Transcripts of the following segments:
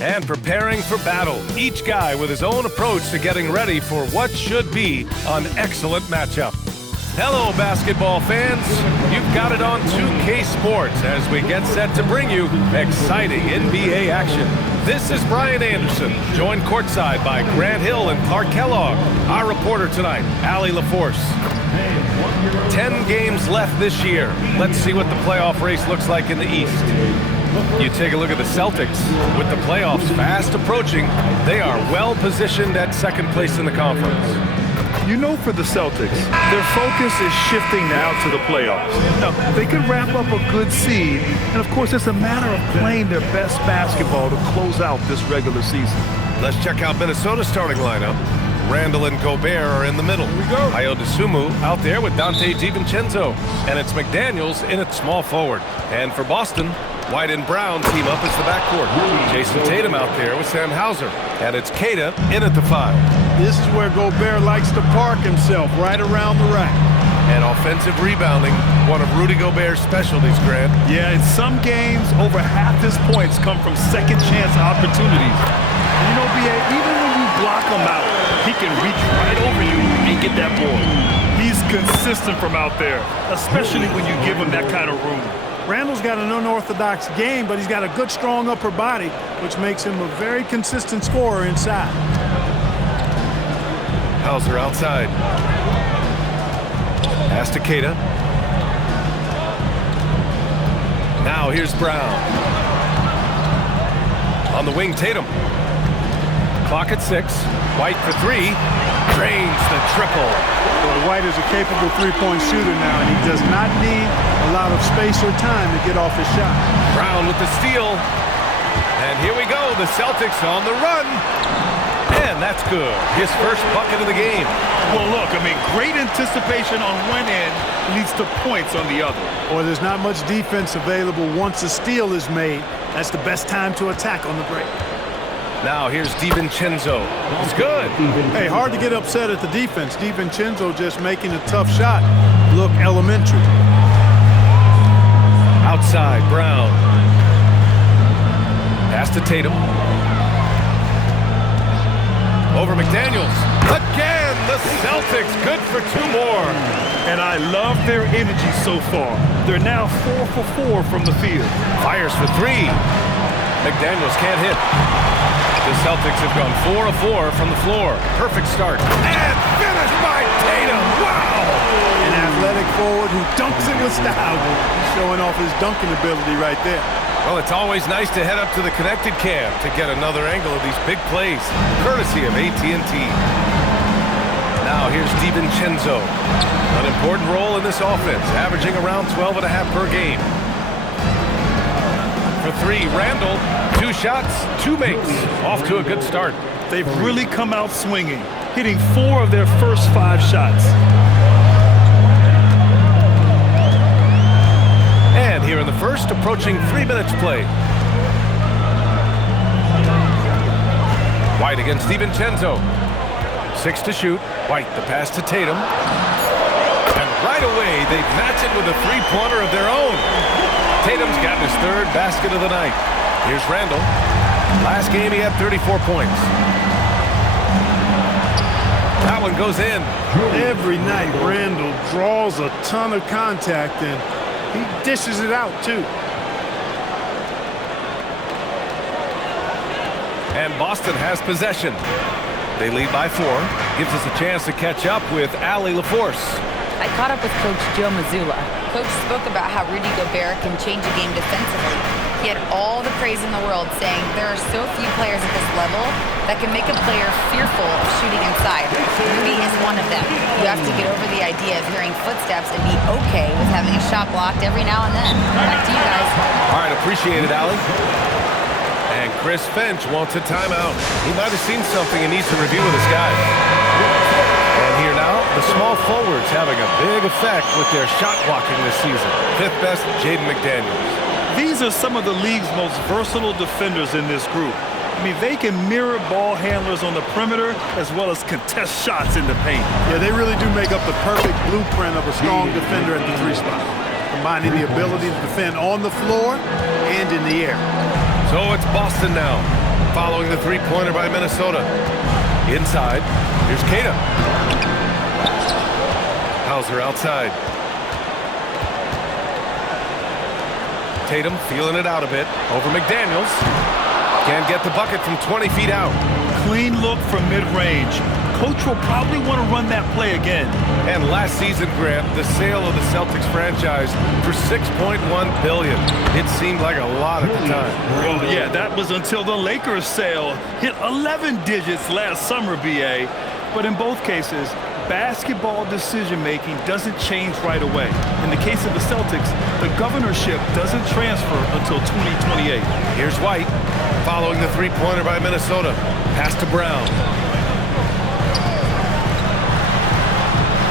And preparing for battle, each guy with his own approach to getting ready for what should be an excellent matchup. Hello, basketball fans. You've got it on 2K Sports as we get set to bring you exciting NBA action. This is Brian Anderson, joined courtside by Grant Hill and Clark Kellogg. Our reporter tonight, Allie LaForce. 10 games left this year. Let's see what the playoff race looks like in the East. You take a look at the Celtics. With the playoffs fast approaching, they are well positioned at second place in the conference. You know, for the Celtics, their focus is shifting now to the playoffs. Now, they could wrap up a good seed, and of course, it's a matter of playing their best basketball to close out this regular season. Let's check out Minnesota's starting lineup. Randall and Gobert are in the middle. Here we go. Ayo Dosunmu out there with Dante DiVincenzo. And it's McDaniels in at small forward. And for Boston, White and Brown team up as the backcourt. Jason Tatum out there with Sam Hauser. And it's Keita in at the 5. This is where Gobert likes to park himself, right around the rack. And offensive rebounding, one of Rudy Gobert's specialties, Grant. Yeah, in some games, over half his points come from second chance opportunities. And you know, B.A., even when you block him out, he can reach right over you and get that ball. He's consistent from out there, especially when you give him that kind of room. Randall's got an unorthodox game, but he's got a good, strong upper body, which makes him a very consistent scorer inside. Hauser outside. Pass to Keita. Now here's Brown. On the wing, Tatum. Clock at 6. White for 3. Drains the triple. Well, White is a capable three-point shooter now, and he does not need a lot of space or time to get off his shot. Brown with the steal. And here we go. The Celtics on the run. And that's good. His first bucket of the game. Well, look, I mean, great anticipation on one end leads to points on the other. Well, there's not much defense available once a steal is made. That's the best time to attack on the break. Now here's DiVincenzo. It's good. Hey, hard to get upset at the defense. DiVincenzo just making a tough shot look elementary. Outside, Brown. Pass to Tatum. Over McDaniels. Again, the Celtics good for 2 more. And I love their energy so far. They're now 4 for 4 from the field. Fires for 3. McDaniels can't hit. The Celtics have gone 4 of 4 from the floor. Perfect start. And finished by Tatum. Wow! An athletic forward who dunks it with style. Showing off his dunking ability right there. Well, it's always nice to head up to the connected cam to get another angle of these big plays, courtesy of AT&T. Now here's DiVincenzo. An important role in this offense, averaging around 12.5 per game. For 3, Randall. 2 shots, 2 makes. Off to a good start. They've really come out swinging, hitting 4 of their first 5 shots. And here in the first, approaching 3 minutes played. White against DiVincenzo. 6 to shoot. White, the pass to Tatum. And right away, they match it with a 3-pointer of their own. Tatum's gotten his 3rd basket of the night. Here's Randall. Last game, he had 34 points. That one goes in. Every night, Randall draws a ton of contact, and he dishes it out, too. And Boston has possession. They lead by 4. Gives us a chance to catch up with Allie LaForce. I caught up with Coach Joe Mazzulla. Coach spoke about how Rudy Gobert can change a game defensively. He had all the praise in the world, saying there are so few players at this level that can make a player fearful of shooting inside. Rudy is one of them. You have to get over the idea of hearing footsteps and be okay with having a shot blocked every now and then. Back to you guys. All right, appreciate it, Allie. And Chris Finch wants a timeout. He might have seen something and needs to review with his guys. And here now, the small forwards having a big effect with their shot blocking this season. 5th best, Jaden McDaniels. These are some of the league's most versatile defenders in this group. I mean, they can mirror ball handlers on the perimeter as well as contest shots in the paint. Yeah, they really do make up the perfect blueprint of a strong defender at the 3 spot, combining the ability to defend on the floor and in the air. So it's Boston now. following the three-pointer by Minnesota. Inside, here's Kata. Hauser outside. Tatum feeling it out a bit. Over McDaniels. Can't get the bucket from 20 feet out. Clean look from mid-range. Coach will probably want to run that play again. And last season, Grant, the sale of the Celtics franchise for $6.1 billion. It seemed like a lot at the time. Well, yeah, that was until the Lakers sale hit 11 digits last summer, BA. But in both cases, basketball decision-making doesn't change right away. In the case of the Celtics, the governorship doesn't transfer until 2028. Here's White, following the three-pointer by Minnesota. Pass to Brown.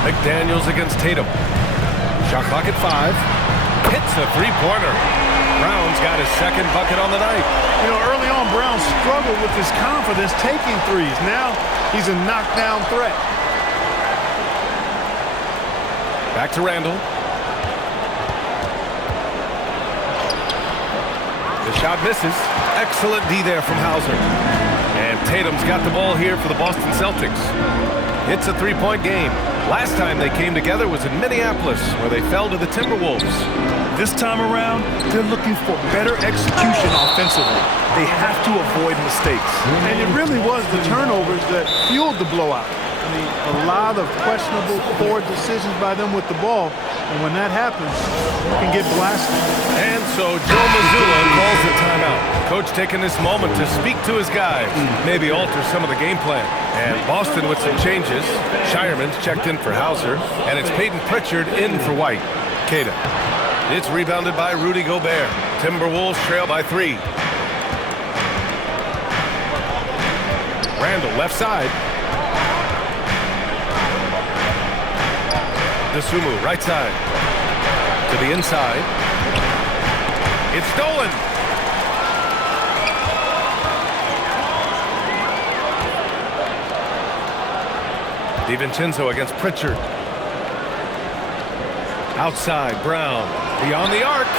McDaniels against Tatum. Shot clock at 5. Hits a three-pointer. Brown's got his second bucket on the night. You know, early on, Brown struggled with his confidence taking threes. Now he's a knockdown threat. Back to Randall. The shot misses. Excellent D there from Hauser. And Tatum's got the ball here for the Boston Celtics. It's a three-point game. Last time they came together was in Minneapolis, where they fell to the Timberwolves. This time around, they're looking for better execution offensively. They have to avoid mistakes. And it really was the turnovers that fueled the blowout. I mean, a lot of questionable, poor decisions by them with the ball. And when that happens, you can get blasted. And so Joe Mazzulla calls the timeout. Coach taking this moment to speak to his guys, maybe alter some of the game plan. And Boston with some changes. Shireman's checked in for Hauser, and it's Peyton Pritchard in for White. Kata. It's rebounded by Rudy Gobert. Timberwolves trail by 3. Randall left side. Dosunmu right side. To the inside. It's stolen. DiVincenzo against Pritchard. Outside, Brown. Beyond the arc.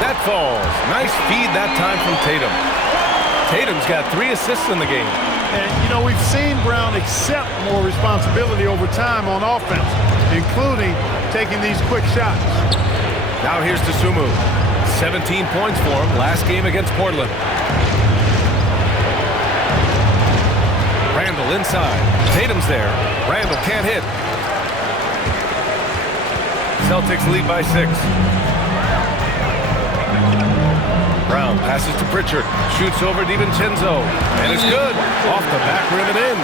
That falls. Nice feed that time from Tatum. Tatum's got 3 assists in the game. And, you know, we've seen Brown accept more responsibility over time on offense, including taking these quick shots. Now here's Dosunmu. 17 points for him last game against Portland. Randall inside. Tatum's there. Randall can't hit. Celtics lead by 6. Brown passes to Pritchard. Shoots over DiVincenzo. And it's good. Off the back rim and in.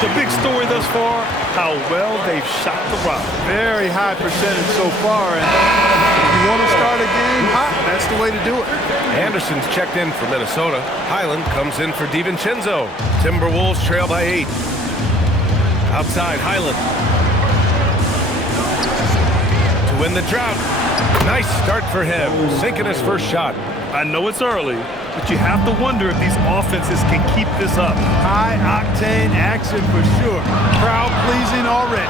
The big story thus far, how well they've shot the rock. Very high percentage so far. And if you want to start a game hot, that's the way to do it. Anderson's checked in for Minnesota. Highland comes in for DiVincenzo. Timberwolves trail by 8. Outside, Highland. To win the drought. Nice start for him. Sinking his first shot. I know it's early, but you have to wonder if these offenses can keep this up. High-octane action for sure. Crowd-pleasing already.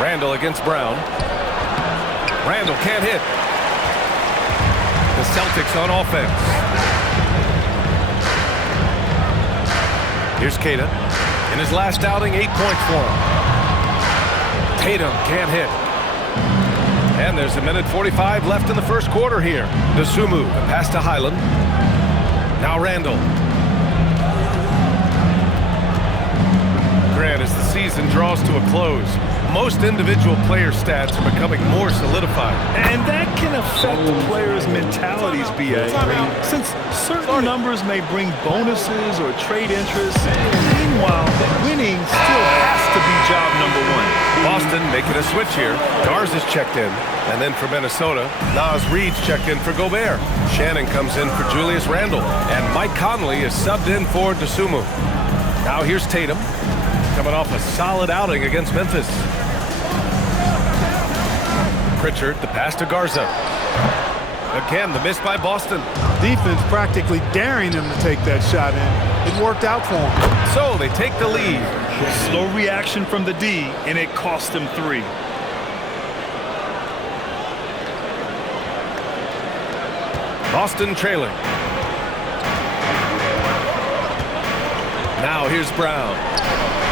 Randall against Brown. Randall can't hit. The Celtics on offense. Here's Kata. In his last outing, 8 points for him. Tatum can't hit. And there's 1:45 left in the first quarter here. Dosunmu, the pass to Highland. Now Randall. Grant, as the season draws to a close, most individual player stats are becoming more solidified. And that can affect the players' mentalities, BA. Since certain numbers may bring bonuses or trade interest, meanwhile, winning still has to be job number 1. Boston making a switch here. Garza's checked in. And then for Minnesota, Naz Reid's checked in for Gobert. Shannon comes in for Julius Randle. And Mike Conley is subbed in for Dosunmu. Now here's Tatum, coming off a solid outing against Memphis. Pritchard, the pass to Garza. Again, the miss by Boston. Defense practically daring him to take that shot in. It worked out for him. So they take the lead. Slow reaction from the D, and it cost them 3. Boston trailing. Now here's Brown.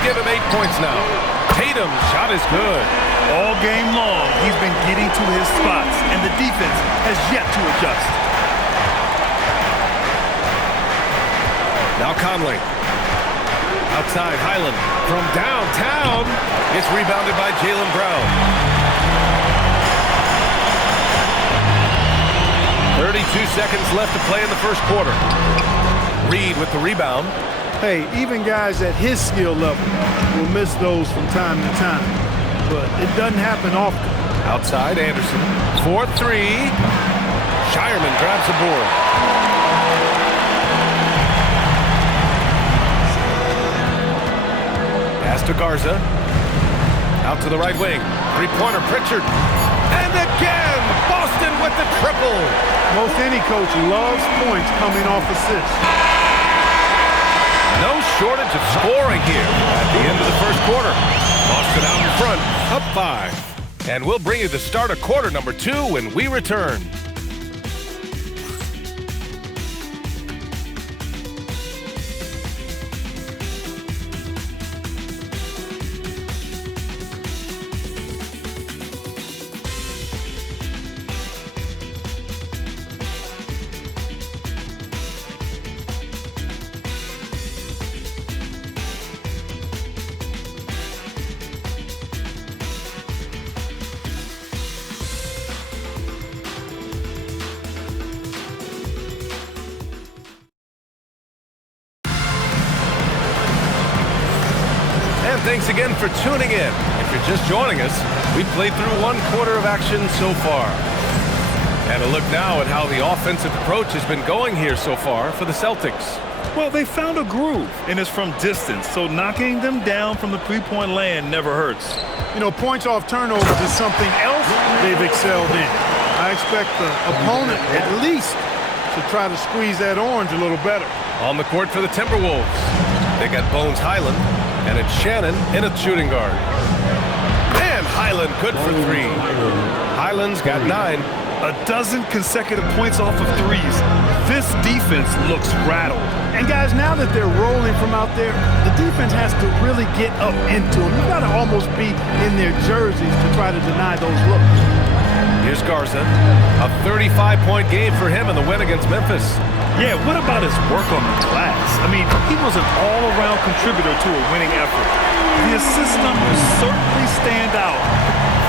Give him 8 points now. Tatum's shot is good. All game long, he's been getting to his spots, and the defense has yet to adjust. Now Conley. Outside, Highland from downtown. It's rebounded by Jaylen Brown. 32 seconds left to play in the first quarter. Reed with the rebound. Hey, even guys at his skill level will miss those from time to time, but it doesn't happen often. Outside, Anderson. 4-3. Shireman grabs the board. Pass to Garza. Out to the right wing. Three-pointer, Pritchard. And again, Boston with the triple. Most any coach loves points coming off assists. No shortage of scoring here at the end of the first quarter. Boston out in front, up 5. And we'll bring you the start of quarter number 2 when we return. Thanks again for tuning in. If you're just joining us, we've played through 1 quarter of action so far. And a look now at how the offensive approach has been going here so far for the Celtics. Well, they found a groove, and it's from distance, so knocking them down from the three-point land never hurts. You know, points off turnovers is something else they've excelled in. I expect the opponent at least to try to squeeze that orange a little better. On the court for the Timberwolves, they got Bones Highland. And it's Shannon in a shooting guard. And Highland good for 3. Highland's got 9. A dozen consecutive points off of threes. This defense looks rattled. And guys, now that they're rolling from out there, the defense has to really get up into them. You've got to almost be in their jerseys to try to deny those looks. Here's Garza. A 35-point game for him in the win against Memphis. Yeah, what about his work on the glass? I mean, he was an all-around contributor to a winning effort. The assist numbers certainly stand out.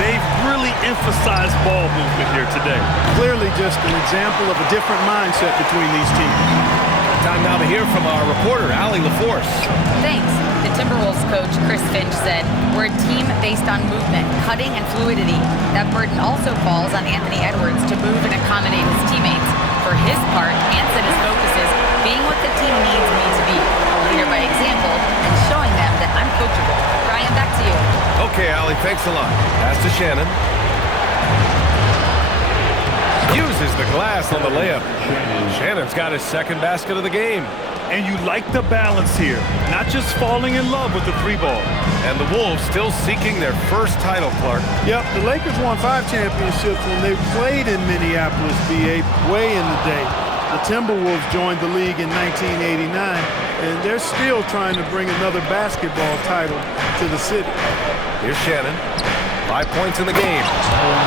They've really emphasized ball movement here today. Clearly just an example of a different mindset between these teams. Time now to hear from our reporter, Allie LaForce. Thanks. The Timberwolves coach, Chris Finch, said, "We're a team based on movement, cutting, and fluidity. That burden also falls on Anthony Edwards to move and accommodate his teammates. For his part, Ant said his focus is being what the team needs me to be, a leader by example, and showing them that I'm coachable." Brian, back to you. Okay, Allie, thanks a lot. Pass to Shannon. Uses the glass on the layup. Shannon's got his second basket of the game. And you like the balance here, not just falling in love with the 3-ball. And the Wolves still seeking their first title, Clark. Yep, the Lakers won 5 championships when they played in Minneapolis, VA, way in the day. The Timberwolves joined the league in 1989, and they're still trying to bring another basketball title to the city. Here's Shannon. 5 points in the game.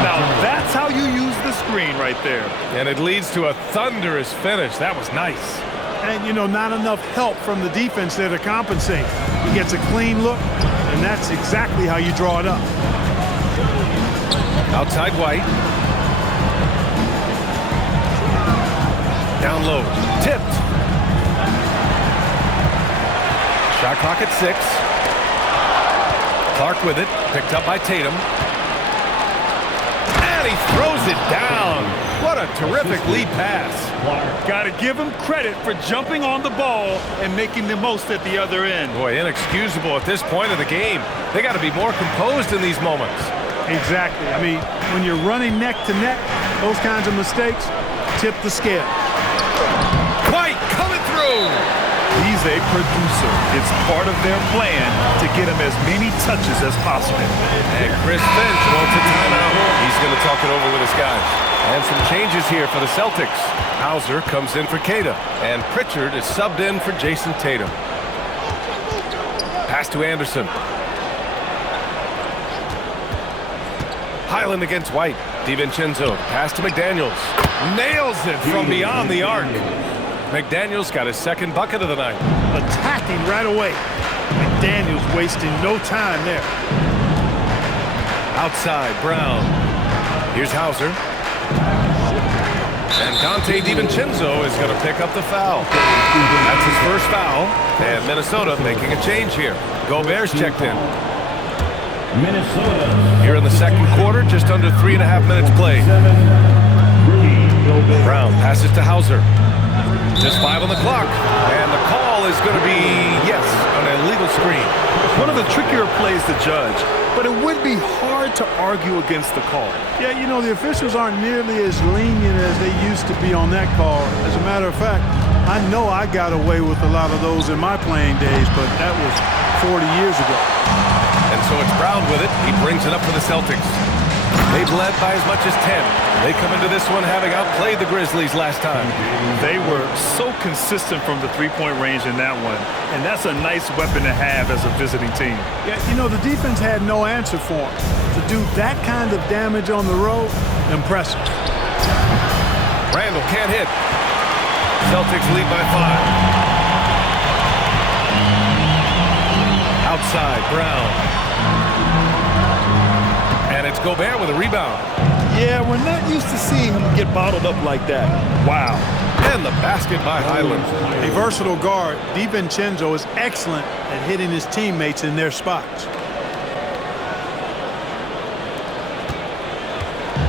Now that's how you use the screen right there. And it leads to a thunderous finish. That was nice. And, you know, not enough help from the defense there to compensate. He gets a clean look, and that's exactly how you draw it up. Outside White. Down low. Tipped. Shot clock at 6. Clark with it. Picked up by Tatum. And he throws it down. What a terrific lead pass. Got to give him credit for jumping on the ball and making the most at the other end. Boy, inexcusable at this point of the game. They got to be more composed in these moments. Exactly. I mean, when you're running neck to neck, those kinds of mistakes tip the scale. White coming through. He's a producer. It's part of their plan to get him as many touches as possible. And Chris Finch wants a timeout. He's going to talk it over with his guys. And some changes here for the Celtics. Hauser comes in for Queta, and Pritchard is subbed in for Jason Tatum. Pass to Anderson. Highland against White. DiVincenzo, pass to McDaniels. Nails it from beyond the arc. McDaniels got his second bucket of the night. Attacking right away. McDaniels wasting no time there. Outside, Brown. Here's Hauser. And Dante DiVincenzo is going to pick up the foul. That's his first foul. And Minnesota making a change here. Gobert's checked in. Minnesota. Here in the second quarter, just under 3.5 minutes played. Brown passes to Hauser. Just 5 on the clock. And the call is going to be, yes, an illegal screen. One of the trickier plays to judge, but it would be hard to argue against the call. Yeah, you know, the officials aren't nearly as lenient as they used to be on that call. As a matter of fact, I know I got away with a lot of those in my playing days, but that was 40 years ago. And so it's Brown with it. He brings it up for the Celtics. They've led by as much as 10. They come into this one having outplayed the Grizzlies last time. They were so consistent from the three-point range in that one, and that's a nice weapon to have as a visiting team. Yeah, you know, the defense had no answer for him. To do that kind of damage on the road, impressive. Randall can't hit. Celtics lead by 5. Outside, Brown. And it's Gobert with a rebound. Yeah, we're not used to seeing him get bottled up like that. Wow. And the basket by Highland. A versatile guard, DiVincenzo is excellent at hitting his teammates in their spots.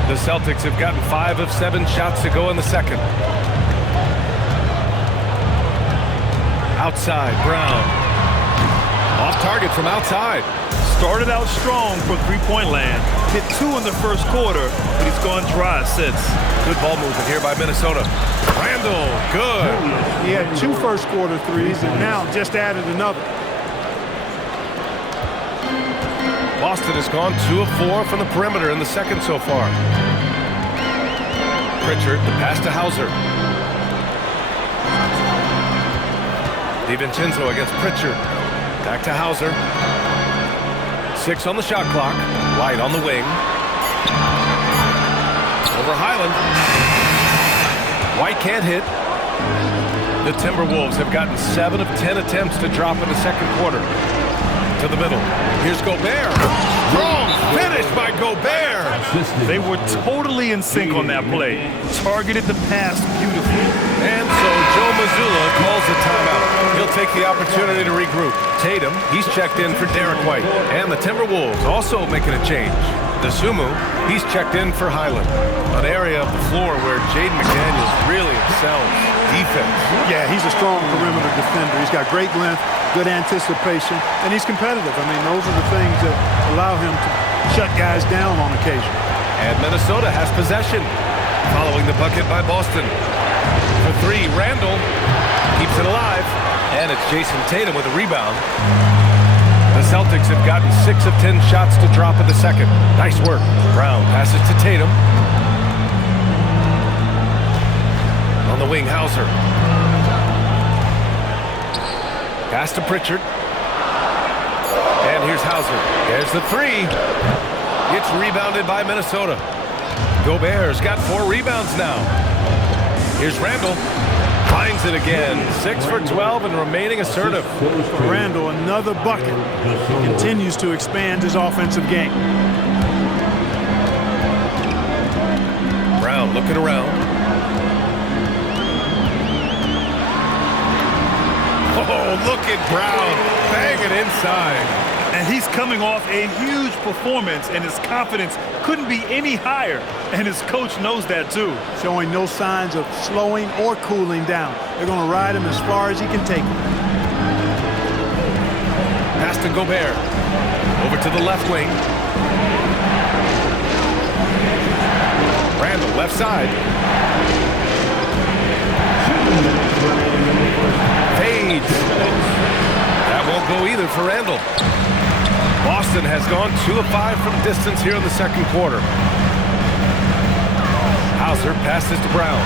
The Celtics have gotten 5 of 7 shots to go in the second. Outside, Brown. Off target from outside. Started out strong from three-point land. Hit 2 in the first quarter, but he's gone dry since. Good ball movement here by Minnesota. Randall, good. He had 2 first-quarter threes and now just added another. Boston has gone 2 of 4 from the perimeter in the second so far. Pritchard, the pass to Hauser. DiVincenzo against Pritchard. Back to Hauser. 6 on the shot clock. White on the wing. Over Highland. White can't hit. The Timberwolves have gotten 7 of 10 attempts to drop in the second quarter. To the middle. Here's Gobert. Strong finish by Gobert. They were totally in sync on that play. Targeted the pass beautifully. And so Joe Mazzulla calls the timeout. He'll take the opportunity to regroup. Tatum, he's checked in for Derek White. And the Timberwolves also making a change. DeSumo, he's checked in for Highland. An area of the floor where Jaden McDaniels really excels. Defense. Yeah, he's a strong perimeter defender. He's got great length, good anticipation, and he's competitive. I mean, those are the things that allow him to shut guys down on occasion. And Minnesota has possession. Following the bucket by Boston. For 3, Randall keeps it alive. And it's Jason Tatum with a rebound. The Celtics have gotten 6 of 10 shots to drop in the second. Nice work. Brown passes to Tatum. On the wing, Hauser. Pass to Pritchard. And here's Hauser. There's the 3. It's rebounded by Minnesota. Gobert's got 4 rebounds now. Here's Randall. Finds it again. 6 for 12 and remaining assertive. For Randall, another bucket. He continues to expand his offensive game. Brown looking around. Oh, look at Brown. Bang it inside. And he's coming off a huge performance, and his confidence couldn't be any higher. And his coach knows that, too. Showing no signs of slowing or cooling down. They're going to ride him as far as he can take him. Pass to Gobert. Over to the left wing. Randall, left side. Fade lead. That won't go either for Randall. Boston has gone 2 of 5 from distance here in the second quarter. Hauser passes to Brown.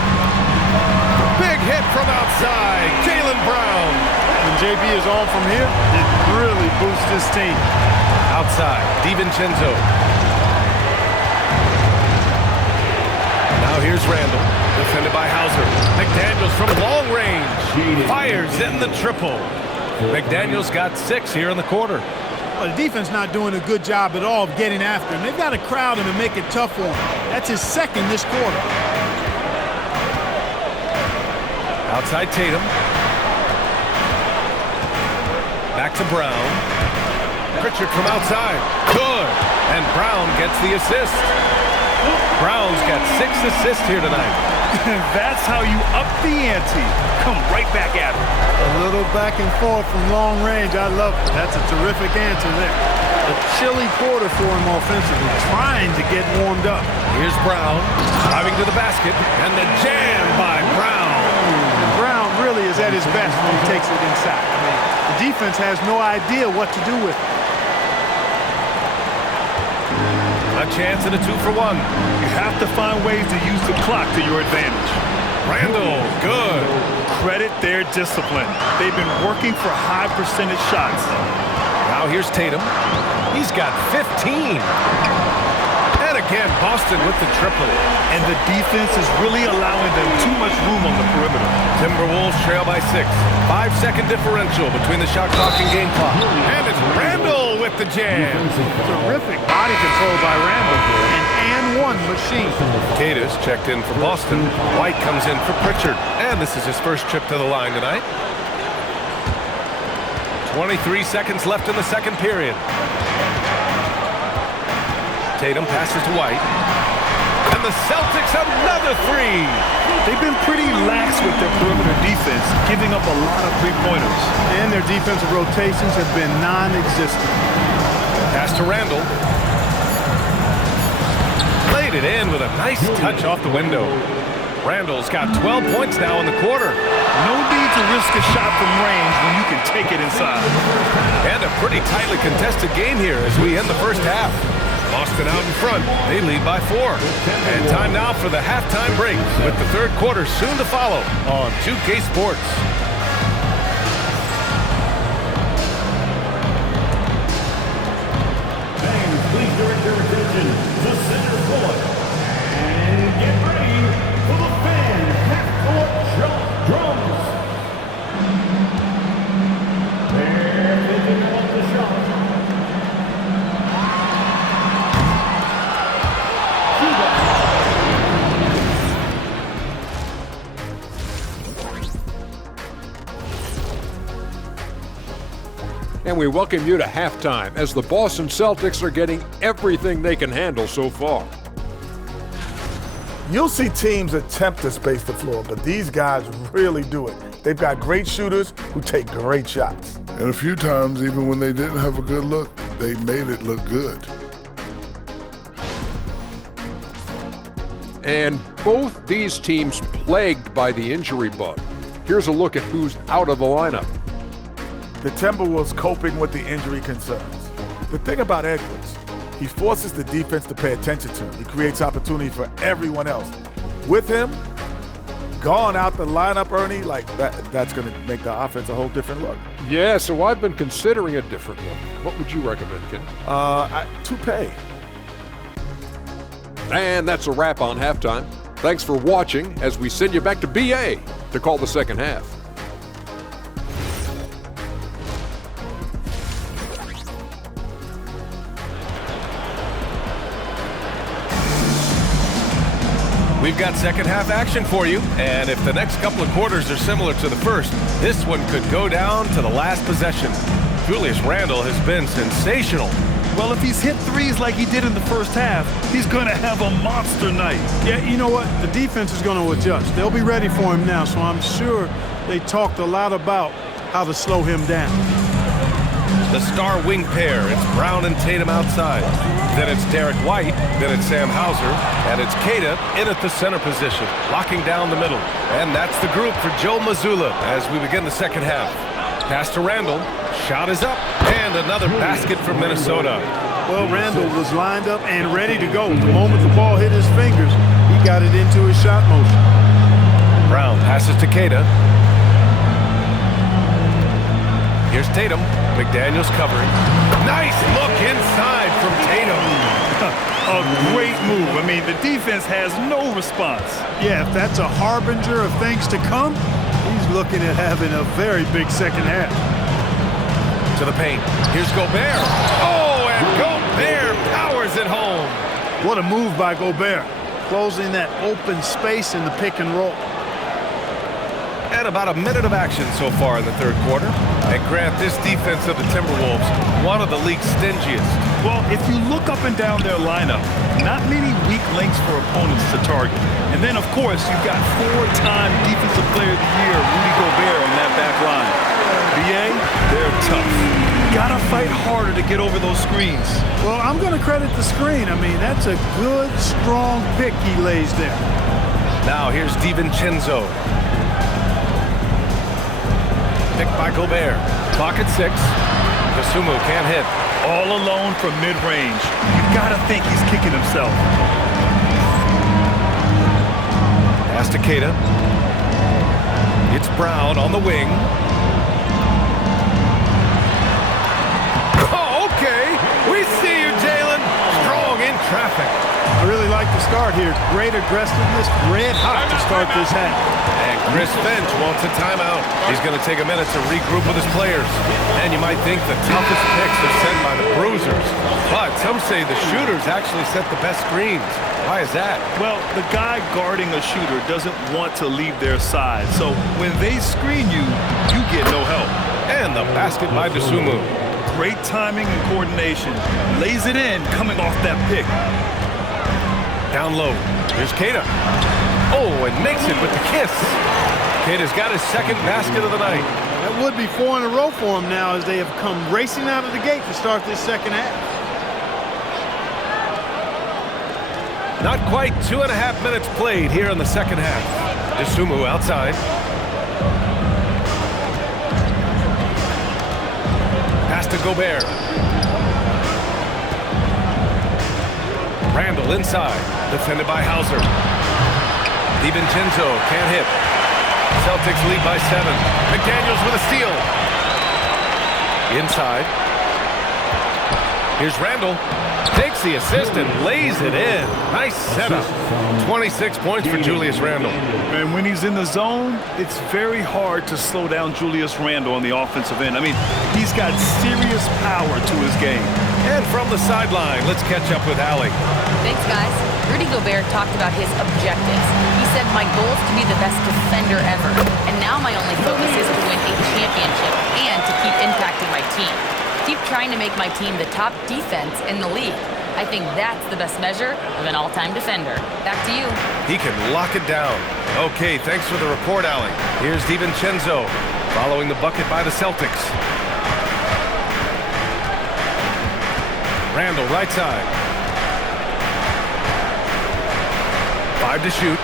Big hit from outside. Jaylen Brown. When JB is on from here, it really boosts his team. Outside, DiVincenzo. Now here's Randall, defended by Hauser. McDaniels from long range. Fires in the triple. McDaniels got 6 here in the quarter. Well, the defense not doing a good job at all of getting after him. They've got to crowd him and make it tough for him. That's his second this quarter. Outside Tatum. Back to Brown. Pritchard from outside. Good. And Brown gets the assist. Brown's got 6 assists here tonight. That's how you up the ante. Come right back at him. A little back and forth from long range. I love it. That's a terrific answer there. A chilly quarter for him offensively, trying to get warmed up. Here's Brown driving to the basket, and the jam by Brown. And Brown really is at his best when he takes it inside. I mean, the defense has no idea what to do with it. A chance at a 2-for-1. You have to find ways to use the clock to your advantage. Randall, good. Credit their discipline. They've been working for high percentage shots. Now here's Tatum. He's got 15. And again, Boston with the triple. And the defense is really allowing them too much room on the perimeter. Timberwolves trail by 6. 5-second differential between the shot clock and game clock. And it's Randall with the jam. Terrific body control by Randall. An and one machine. Tatus checked in for Boston. White comes in for Pritchard. And this is his first trip to the line tonight. 23 seconds left in the second period. Tatum passes to White. And the Celtics another 3. They've been pretty lax with their perimeter defense, giving up a lot of three-pointers. And their defensive rotations have been non-existent. Pass to Randall. Laid it in with a nice touch off the window. Randall's got 12 points now in the quarter. No need to risk a shot from range when you can take it inside. And a pretty tightly contested game here as we end the first half. Boston out in front. They lead by 4. And time now for the halftime break with the third quarter soon to follow on 2K Sports. Fans, please direct your attention to center court. And get ready for the fan half-court drums. They're picking up the shot. And we welcome you to halftime as the Boston Celtics are getting everything they can handle so far. You'll see teams attempt to space the floor, but these guys really do it. They've got great shooters who take great shots. And a few times, even when they didn't have a good look, they made it look good. And both these teams plagued by the injury bug. Here's a look at who's out of the lineup. The Timberwolves coping with the injury concerns. The thing about Edwards, he forces the defense to pay attention to him. He creates opportunity for everyone else. With him, gone out the lineup, Ernie, like that's going to make the offense a whole different look. Yeah, so I've been considering a different look. What would you recommend, Ken? Toupee. And that's a wrap on halftime. Thanks for watching as we send you back to BA to call the second half. We've got second half action for you, and if the next couple of quarters are similar to the first, this one could go down to the last possession. Julius Randle has been sensational. Well, if he's hit threes like he did in the first half, he's going to have a monster night. Yeah, you know what? The defense is going to adjust. They'll be ready for him now, so I'm sure they talked a lot about how to slow him down. The star wing pair, it's Brown and Tatum outside. Then it's Derek White, then it's Sam Hauser, and it's Keita in at the center position, locking down the middle. And that's the group for Joe Mazzulla as we begin the second half. Pass to Randall. Shot is up. And another basket for Minnesota. Well, Randall was lined up and ready to go. The moment the ball hit his fingers, he got it into his shot motion. Brown passes to Queta. Here's Tatum. McDaniels covering. Nice look inside from Tatum. A great move. I mean, the defense has no response. Yeah, if that's a harbinger of things to come, he's looking at having a very big second half. To the paint. Here's Gobert. Oh, and Gobert powers it home. What a move by Gobert, closing that open space in the pick and roll. And about a minute of action so far in the third quarter. And Grant, this defense of the Timberwolves, one of the league's stingiest. Well, if you look up and down their lineup, not many weak links for opponents to target. And then, of course, you've got four-time Defensive Player of the Year, Rudy Gobert, on that back line. BA, they're tough. Gotta fight harder to get over those screens. Well, I'm going to credit the screen. I mean, that's a good, strong pick he lays there. Now here's DiVincenzo. Picked by Gobert. Clock at 6. Dosunmu can't hit. All alone from mid-range. You gotta think he's kicking himself. Pass to Queta. It's Brown on the wing. Oh, okay. We see you, Jalen. Strong in traffic. I really like the start here. Great aggressiveness, red hot to start this half. And Chris Finch wants a timeout. He's going to take a minute to regroup with his players. And you might think the toughest picks are sent by the bruisers. But some say the shooters actually set the best screens. Why is that? Well, the guy guarding a shooter doesn't want to leave their side. So when they screen you, you get no help. And the basket by Dosunmu. Great timing and coordination. Lays it in coming off that pick. Down low. Here's Queta. Oh, and makes it with the kiss. Queta's got his second basket of the night. That would be 4 in a row for him now as they have come racing out of the gate to start this second half. Not quite 2.5 minutes played here in the second half. Dosunmu outside. Pass to Gobert. Randall inside, defended by Hauser. DiVincenzo can't hit. Celtics lead by 7. McDaniels with a steal. Inside. Here's Randall. Takes the assist and lays it in. Nice setup. 26 points for Julius Randle. And when he's in the zone, it's very hard to slow down Julius Randle on the offensive end. I mean, he's got serious power to his game. And from the sideline, let's catch up with Allie. Thanks, guys. Rudy Gobert talked about his objectives. He said, my goal is to be the best defender ever. And now my only focus is to win a championship and to keep impacting my team. Keep trying to make my team the top defense in the league. I think that's the best measure of an all-time defender. Back to you. He can lock it down. Okay, thanks for the report, Allie. Here's DiVincenzo following the bucket by the Celtics. Randall, right side. 5 to shoot.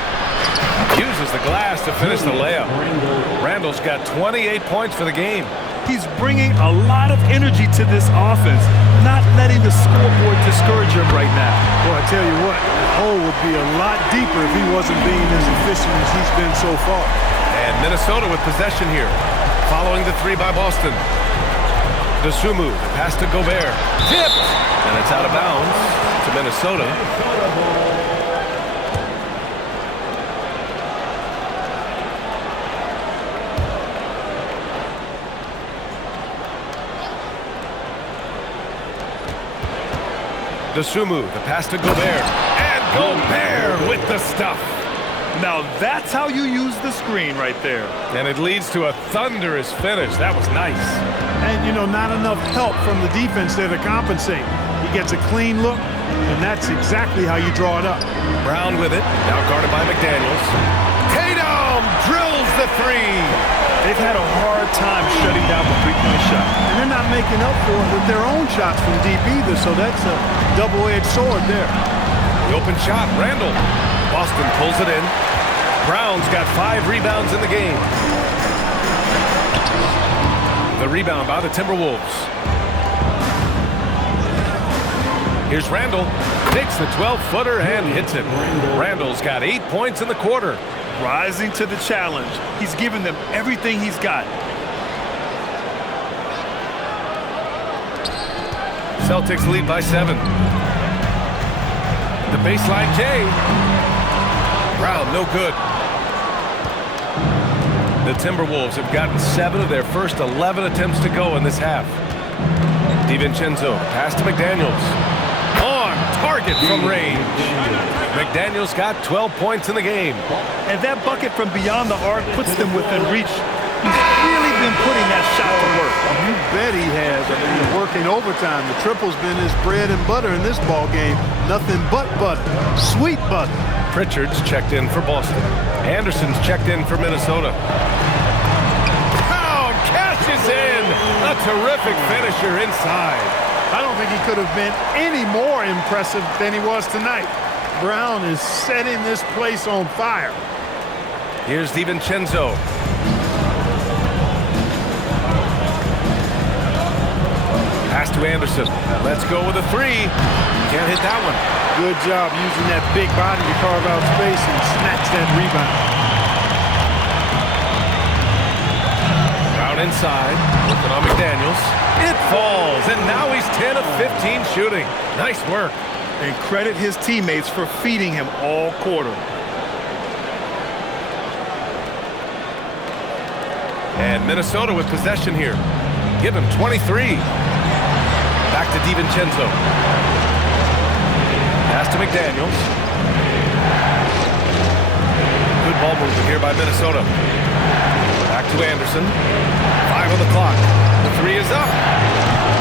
Uses the glass to finish the layup. Randall's got 28 points for the game. He's bringing a lot of energy to this offense, not letting the scoreboard discourage him right now. Well, I tell you what, the hole would be a lot deeper if he wasn't being as efficient as he's been so far. And Minnesota with possession here, following the 3 by Boston. Dosunmu, the pass to Gobert. Tipped! And it's out of bounds to Minnesota. Dosunmu, the pass to Gobert. And Gobert with the stuff. Now that's how you use the screen right there. And it leads to a thunderous finish. That was nice. And, you know, not enough help from the defense there to compensate. He gets a clean look, and that's exactly how you draw it up. Brown with it, now guarded by McDaniels. Tatum drills the 3. They've had a hard time shutting down the three-point shot. And they're not making up for it with their own shots from deep either, so that's a double-edged sword there. The open shot, Randall. Boston pulls it in. Brown's got 5 rebounds in the game. The rebound by the Timberwolves. Here's Randall. Takes the 12-footer and hits it. Randall's got 8 points in the quarter. Rising to the challenge. He's given them everything he's got. Celtics lead by 7. The baseline J. Brown, no good. The Timberwolves have gotten 7 of their first 11 attempts to go in this half. DiVincenzo, pass to McDaniels. On target from range. McDaniels got 12 points in the game. And that bucket from beyond the arc puts them within reach. He's really been putting that shot to work. You bet he has. I mean, he's working overtime. The triple's been his bread and butter in this ball game. Nothing but butter. Sweet butter. Pritchard's checked in for Boston. Anderson's checked in for Minnesota. Brown cashes in. A terrific finisher inside. I don't think he could have been any more impressive than he was tonight. Brown is setting this place on fire. Here's DiVincenzo. Pass to Anderson. Let's go with a 3. Can't hit that one. Good job using that big body to carve out space and snatch that rebound. Brown inside. Working on McDaniels. It falls, and now he's 10 of 15 shooting. Nice work. And credit his teammates for feeding him all quarter. And Minnesota with possession here. Give him 23. Back to DiVincenzo. Pass to McDaniels. Good ball movement here by Minnesota. Back to Anderson. 5 on the clock. The 3 is up.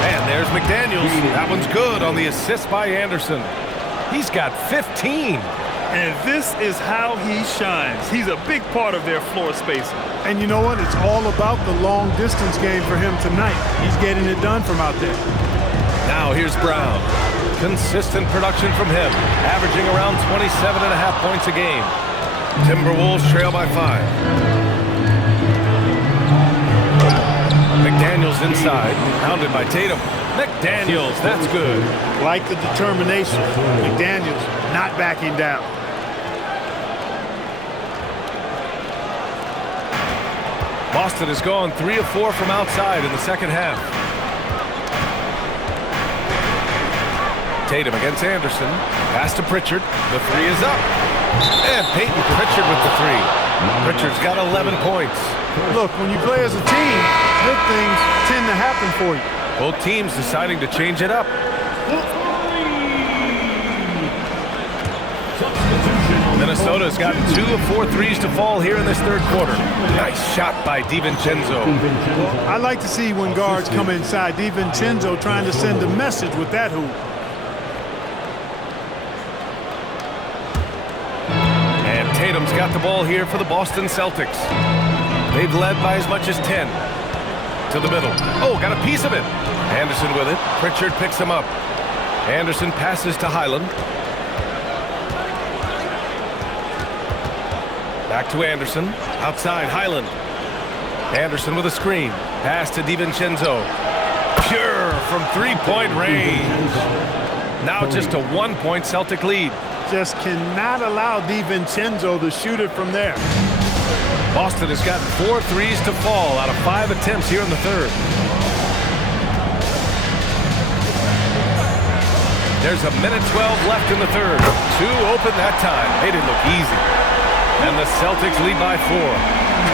And there's McDaniels. That one's good on the assist by Anderson. He's got 15. And this is how he shines. He's a big part of their floor spacing. And you know what? It's all about the long distance game for him tonight. He's getting it done from out there. Now here's Brown. Consistent production from him, averaging around 27.5 points a game. Timberwolves trail by 5. McDaniels inside, pounded by Tatum. McDaniels, that's good. Like the determination. McDaniels not backing down. Boston has gone 3 of 4 from outside in the second half. Tatum against Anderson. Pass to Pritchard. The 3 is up. And Peyton Pritchard with the 3. Pritchard's got 11 points. Look, when you play as a team, good things tend to happen for you. Both teams deciding to change it up. Minnesota's gotten 2 of 4 threes to fall here in this third quarter. Nice shot by DiVincenzo. Well, I like to see when guards come inside. DiVincenzo trying to send a message with that hoop. And Tatum's got the ball here for the Boston Celtics. They've led by as much as 10. To the middle. Oh, got a piece of it. Anderson with it. Pritchard picks him up. Anderson passes to Highland. Back to Anderson. Outside, Highland. Anderson with a screen. Pass to DiVincenzo. Pure from three-point range. Now just a 1-point Celtic lead. Just cannot allow DiVincenzo to shoot it from there. Boston has gotten 4 threes to fall out of 5 attempts here in the third. There's a minute 12 left in the third. 2 open that time. They didn't look easy. And the Celtics lead by 4.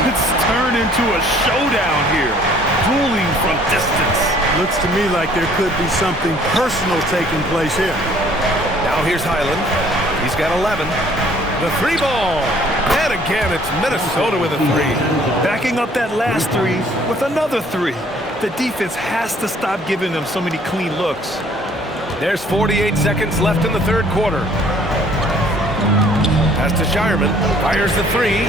It's turned into a showdown here. Dueling from distance. Looks to me like there could be something personal taking place here. Now here's Highland. He's got 11. The 3 ball. And again, it's Minnesota with a 3. Backing up that last 3 with another 3. The defense has to stop giving them so many clean looks. There's 48 seconds left in the third quarter. Pass to Shireman. Fires the 3.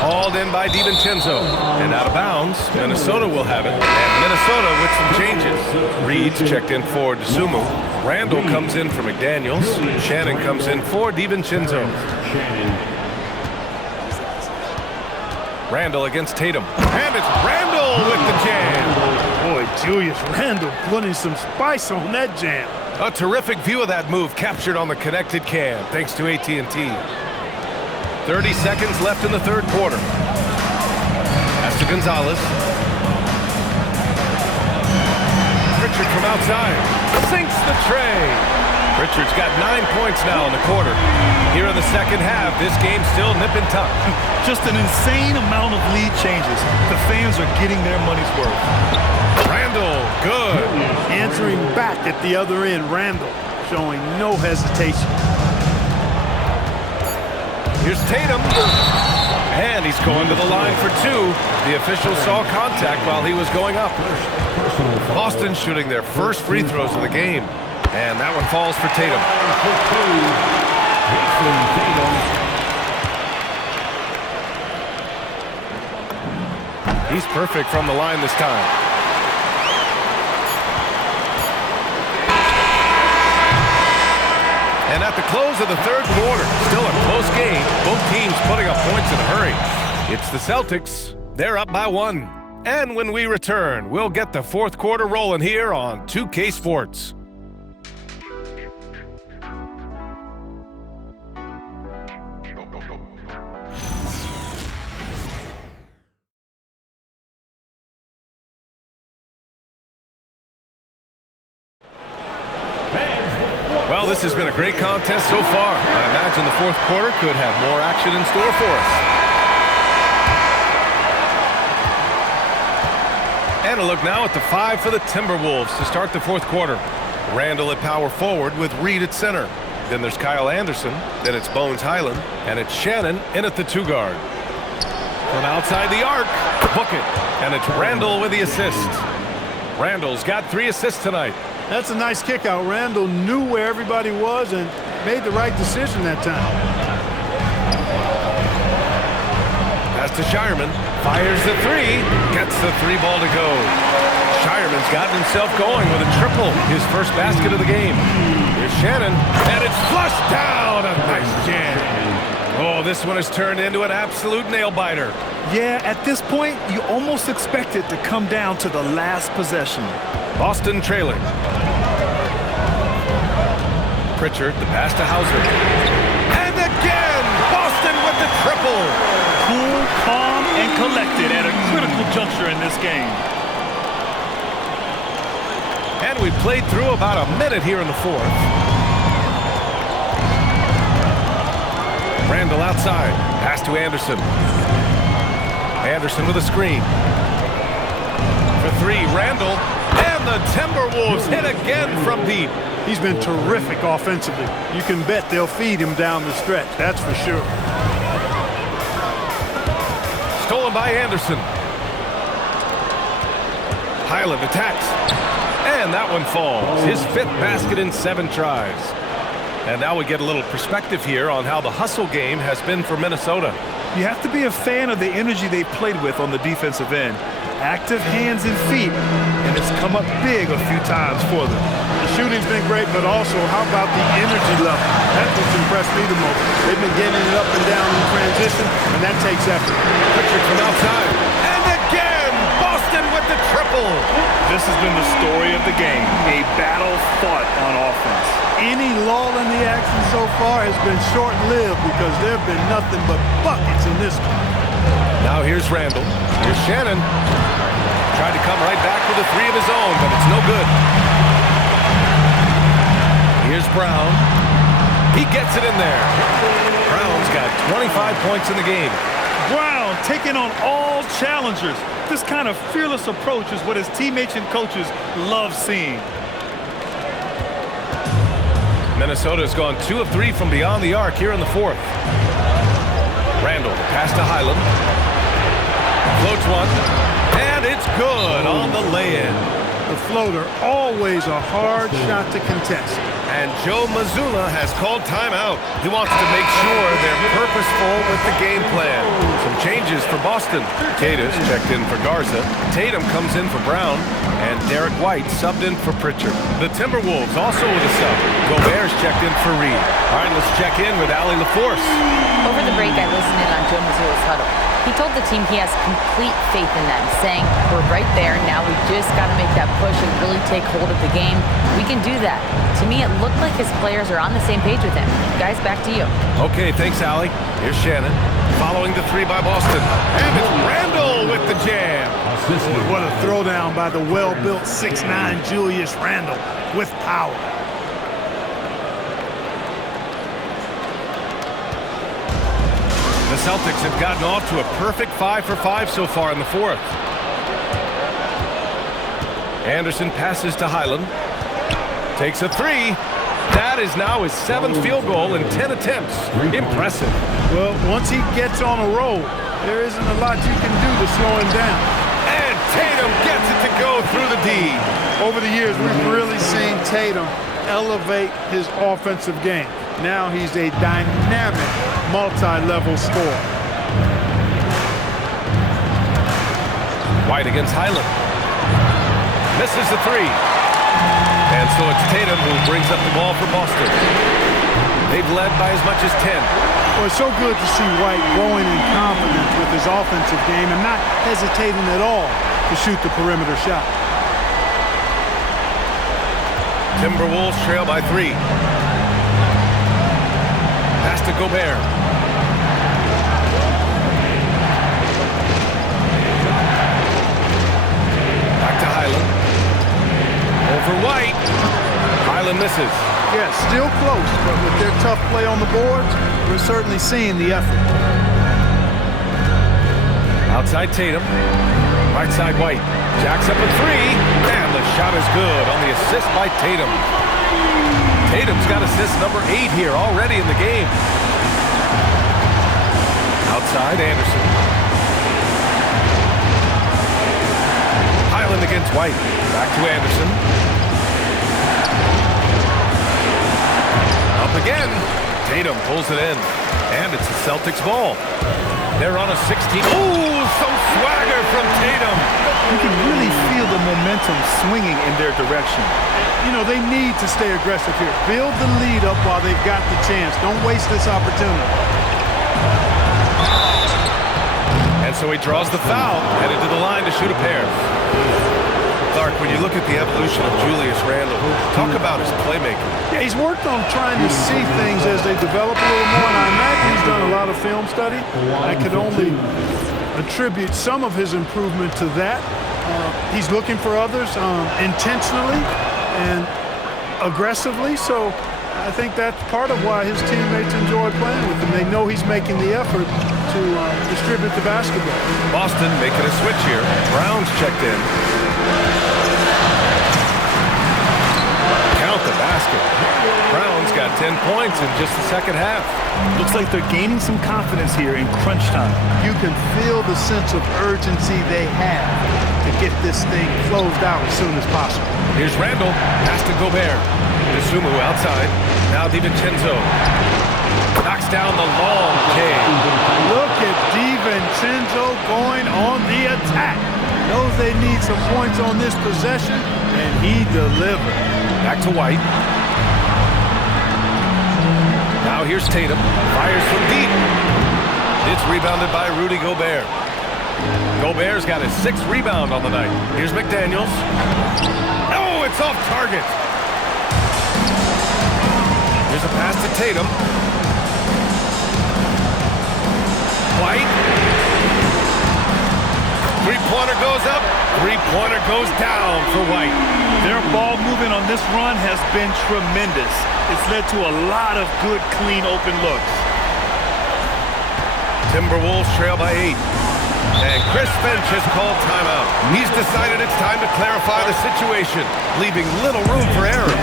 Hauled in by DiVincenzo. And out of bounds. Minnesota will have it. And Minnesota with some changes. Reed's checked in for DeSumo. Randall comes in for McDaniels. Shannon comes in for DiVincenzo. Randle against Tatum. And it's Randle with the jam. Boy, Julius Randle putting some spice on that jam. A terrific view of that move captured on the connected cam, thanks to AT&T. 30 seconds left in the third quarter. Pass to Gonzalez. Pritchard from outside. Sinks the tray. Pritchard's got 9 points now in the quarter. Here in the second half, this game's still nip and tuck. Just an insane amount of lead changes. The fans are getting their money's worth. Randle, good. Answering back at the other end, Randle showing no hesitation. Here's Tatum. And he's going to the line for two. The official saw contact while he was going up. Boston shooting their first free throws of the game. And that one falls for Tatum. He's perfect from the line this time. And at the close of the third quarter, still a close game. Both teams putting up points in a hurry. It's the Celtics. They're up by 1. And when we return, we'll get the fourth quarter rolling here on 2K Sports. Well, this has been a great contest so far. I imagine the fourth quarter could have more action in store for us. And a look now at the 5 for the Timberwolves to start the fourth quarter. Randle at power forward with Reed at center. Then there's Kyle Anderson. Then it's Bones Highland. And it's Shannon in at the 2 guard. From outside the arc, book it. And it's Randle with the assist. Randle's got 3 assists tonight. That's a nice kick out. Randle knew where everybody was and made the right decision that time. Pass to Shireman. Fires the 3. Gets the 3 ball to go. Shireman's gotten himself going with a triple. His first basket of the game. Here's Shannon. And it's flushed down. A nice jam. Oh, this one has turned into an absolute nail-biter. Yeah, at this point, you almost expect it to come down to the last possession. Boston trailing. Pritchard, the pass to Hauser. And again, Boston with the triple. Cool, calm, and collected at a critical juncture in this game. And we played through about a minute here in the fourth. Randle outside. Pass to Anderson. Anderson with a screen. For 3, Randle. And the Timberwolves hit again from deep. He's been terrific offensively. You can bet they'll feed him down the stretch, that's for sure. Stolen by Anderson. Highland attacks. And that one falls. His 5th basket in 7 tries. And now we get a little perspective here on how the hustle game has been for Minnesota. You have to be a fan of the energy they've played with on the defensive end. Active hands and feet, and it's come up big a few times for them. The shooting's been great, but also, how about the energy level? That's what's impressed me the most. They've been getting it up and down in transition, and that takes effort. Pritchard from outside. And again, Boston with the triple. This has been the story of the game, a battle fought on offense. Any lull in the action so far has been short-lived because there have been nothing but buckets in this one. Now here's Randle. Here's Shannon. Tried to come right back with a 3 of his own, but it's no good. Here's Brown. He gets it in there. Brown's got 25 points in the game. Brown taking on all challengers. This kind of fearless approach is what his teammates and coaches love seeing. Minnesota's gone 2 of 3 from beyond the arc here in the fourth. Randle, pass to Highland. Floats one. And it's good on the lay-in. The floater, always a hard shot to contest. And Joe Mazzulla has called timeout. He wants to make sure they're purposeful with the game plan. Some changes for Boston. Tatus checked in for Garza. Tatum comes in for Brown. And Derek White subbed in for Pritchard. The Timberwolves also with a sub. Gobert's checked in for Reed. All right, let's check in with Allie LaForce. Over the break, I listened in on Joe Mazzulla's huddle. He told the team he has complete faith in them, saying, we're right there, now we just got to make that push and really take hold of the game. We can do that. To me, it looked like his players are on the same page with him. Guys, back to you. Okay, thanks, Allie. Here's Shannon. Following the three by Boston. And it's Randall with the jam. What a throwdown by the well-built 6'9" Julius Randle with power. The Celtics have gotten off to a perfect 5 for 5 so far in the fourth. Anderson passes to Highland. Takes a three. That is now his 7th field goal in 10 attempts. Impressive. Well, once he gets on a roll, there isn't a lot you can do to slow him down. And Tatum gets it to go through the D. Over the years, we've really seen Tatum elevate his offensive game. Now he's a dynamic, multi-level scorer. White against Highland. Misses the three. And so it's Tatum who brings up the ball for Boston. They've led by as much as 10. Well, it's so good to see White growing in confidence with his offensive game and not hesitating at all to shoot the perimeter shot. Timberwolves trail by 3. Pass to Gobert. Back to Highland. Over White. Highland misses. Yeah, still close, but with their tough play on the boards, we're certainly seeing the effort. Outside Tatum. Right side White. Jacks up a 3. And the shot is good on the assist by Tatum. Tatum's got assist number 8 here already in the game. Outside Anderson. Highland against White. Back to Anderson. Up again. Tatum pulls it in. And it's the Celtics ball. They're on a 16. Ooh, some swagger from Tatum. You can really feel the momentum swinging in their direction. You know, they need to stay aggressive here. Build the lead up while they've got the chance. Don't waste this opportunity. And so he draws the foul, headed to the line to shoot a pair. Clark, when you look at the evolution of Julius Randle, talk about his playmaking. Yeah, he's worked on trying to see things as they develop a little more, and I imagine he's done a lot of film study. I could only attribute some of his improvement to that. He's looking for others intentionally and aggressively, so I think that's part of why his teammates enjoy playing with him. They know he's making the effort to distribute the basketball. Boston making a switch here. Brown's checked in. Count the basket. Brown's got 10 points in just the second half. Looks like they're gaining some confidence here in crunch time. You can feel the sense of urgency they have to get this thing closed out as soon as possible. Here's Randall. Pass to Gobert. Nasumu outside. Now DiVincenzo. Knocks down the long K. Look at DiVincenzo going on the attack. Knows they need some points on this possession, and he delivered. Back to White. Now here's Tatum. Fires from deep. It's rebounded by Rudy Gobert. Gobert's got his 6th rebound on the night. Here's McDaniels. Oh, it's off target. Here's a pass to Tatum. White. Three-pointer goes up. Three-pointer goes down for White. Their ball movement on this run has been tremendous. It's led to a lot of good, clean, open looks. Timberwolves trail by 8. And Chris Finch has called timeout. He's decided it's time to clarify the situation, leaving little room for error.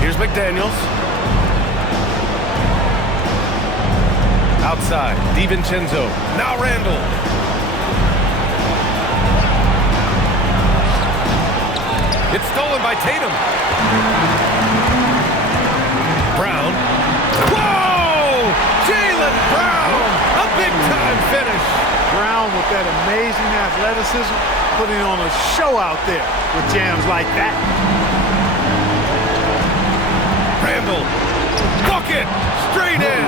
Here's McDaniels. Outside, DiVincenzo. Now Randall. It's stolen by Tatum. Brown. Whoa! Jaylen Brown! A big-time Brown with that amazing athleticism, putting on a show out there with jams like that. Randall, bucket, straight in.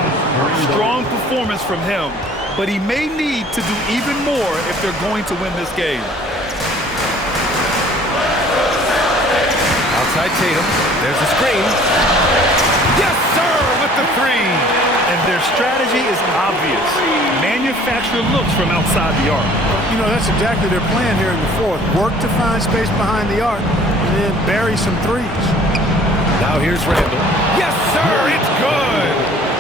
Strong performance from him, but he may need to do even more if they're going to win this game. Outside Tatum, there's a screen. Yes, sir, with the three. And their strategy is obvious. Manufacture looks from outside the arc. You know, that's exactly their plan here in the fourth. Work to find space behind the arc and then bury some threes. Now here's Randall. Yes, sir, it's good.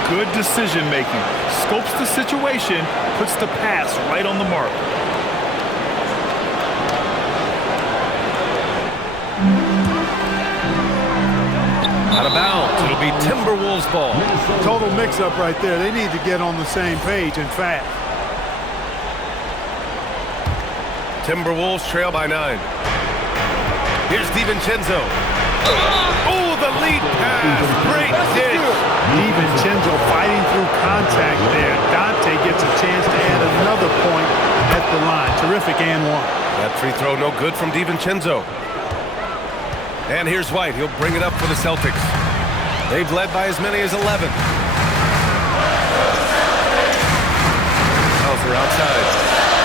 Good decision making. Scopes the situation, puts the pass right on the mark. Out of bounds. It'll be Timberwolves ball. Total mix-up right there. They need to get on the same page and fast. Timberwolves trail by 9. Here's DiVincenzo. Oh, the lead pass. Great dish. DiVincenzo fighting through contact there. Dante gets a chance to add another point at the line. Terrific and one. That free throw no good from DiVincenzo. And here's White. He'll bring it up for the Celtics. They've led by as many as 11. Hauser outside.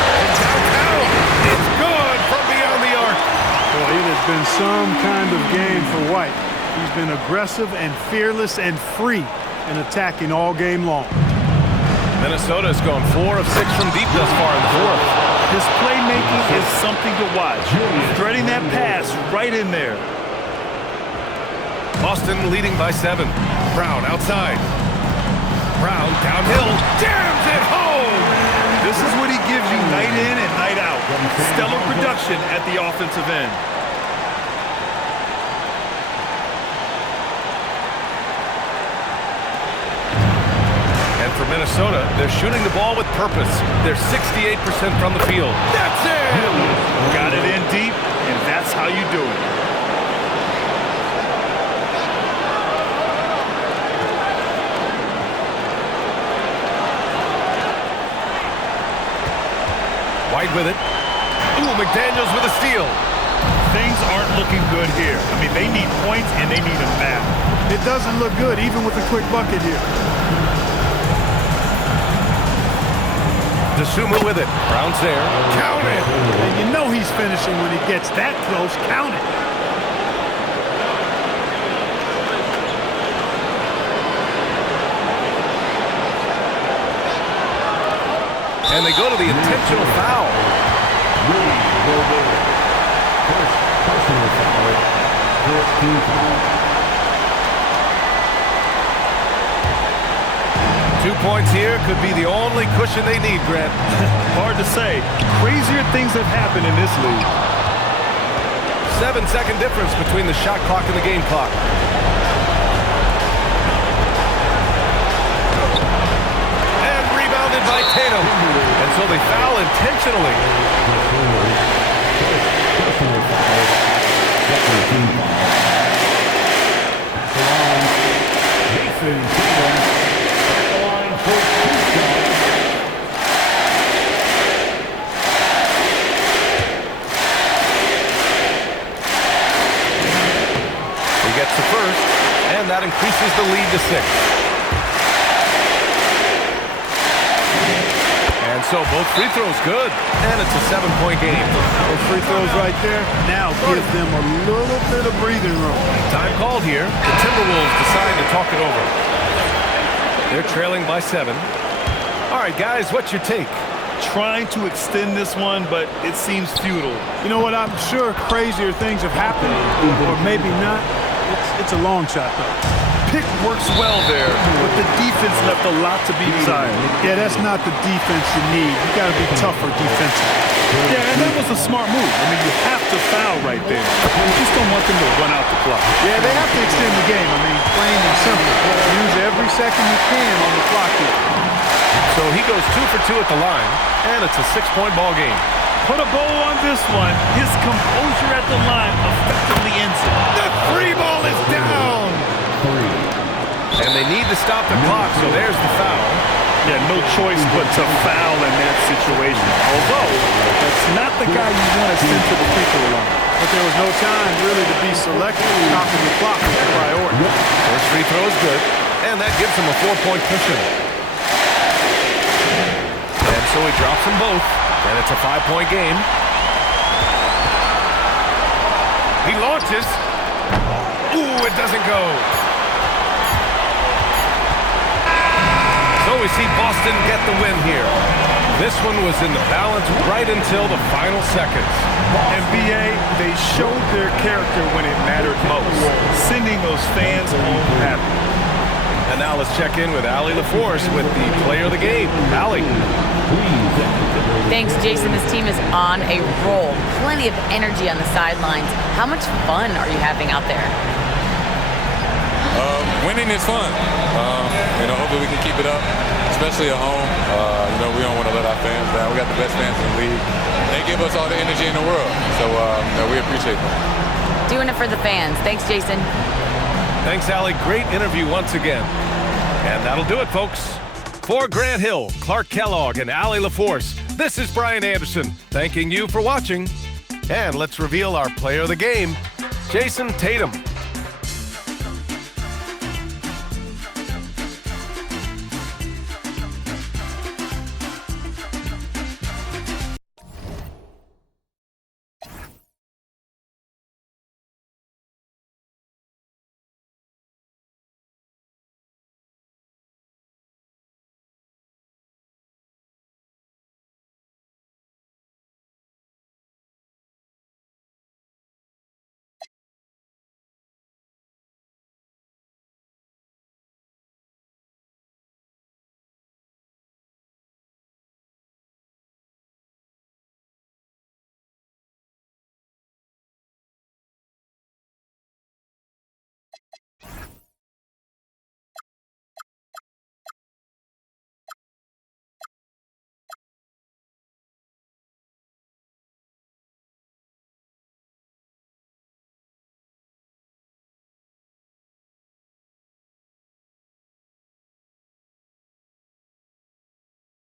And downtown. It's good from beyond the arc. Boy, it has been some kind of game for White. He's been aggressive and fearless and free in attacking all game long. Minnesota has gone 4 of 6 from deep thus far in the fourth. His playmaking is something to watch. Threading that pass right in there. Boston leading by 7. Brown outside. Brown downhill. Jams it home! This is what he gives you night in and night out. Stellar production at the offensive end. And for Minnesota, they're shooting the ball with purpose. They're 68% from the field. That's it! Got it in deep, and that's how you do it. White with it. Ooh, McDaniels with a steal. Things aren't looking good here. I mean, they need points, and they need them back. It doesn't look good, even with a quick bucket here. DeSuma with it. Brown's there. Count it. And you know he's finishing when he gets that close. Count it. And they go to the intentional foul. Personal foul. 2 points here could be the only cushion they need, Grant. Hard to say. Crazier things have happened in this league. 7-second difference between the shot clock and the game clock. And rebounded by Tatum. And so they foul intentionally. Jason Tatum at the line for 2 shots. He gets the first, and that increases the lead to 6. And so both free throws good, and it's a 7-point game. Those free throws right there now give them a little bit of breathing room. Time called here. The Timberwolves decide to talk it over. They're trailing by 7. All right, guys, what's your take? Trying to extend this one, but it seems futile. You know what? I'm sure crazier things have happened, or maybe not. It's a long shot, though. Pick works well there, but the defense left a lot to be desired. Yeah, that's not the defense you need. You got to be tougher defensively. Yeah, and that was a smart move. I mean, you have to foul right there. You just don't want them to run out the clock. Yeah, they have to extend the game. I mean, plain and simple. Use every second you can on the clock here. So he goes 2 for 2 at the line, and it's a 6-point ball game. Put a bow on this one. His composure at the line effectively ends it. The 3 ball is down! And they need to stop the clock, so there's the foul. Yeah, no choice but to foul in that situation. Although, that's not the guy you want to send to the free throw line. But there was no time really to be selective. Stopping the clock was the priority. First free throw is good, and that gives him a 4-point cushion. And so he drops them both, and it's a 5-point game. He launches. Ooh, it doesn't go. So we see Boston get the win here. This one was in the balance right until the final seconds. And BA, they showed their character when it mattered most, sending those fans home happy. And now let's check in with Allie LaForce with the player of the game. Allie. Thanks, Jason. This team is on a roll. Plenty of energy on the sidelines. How much fun are you having out there? Winning is fun. Hopefully we can keep it up, especially at home. We don't want to let our fans down. We got the best fans in the league. They give us all the energy in the world, so we appreciate them. Doing it for the fans. Thanks, Jason. Thanks, Allie. Great interview once again. And that'll do it, folks. For Grant Hill, Clark Kellogg, and Allie LaForce, this is Brian Anderson, thanking you for watching. And let's reveal our player of the game, Jason Tatum.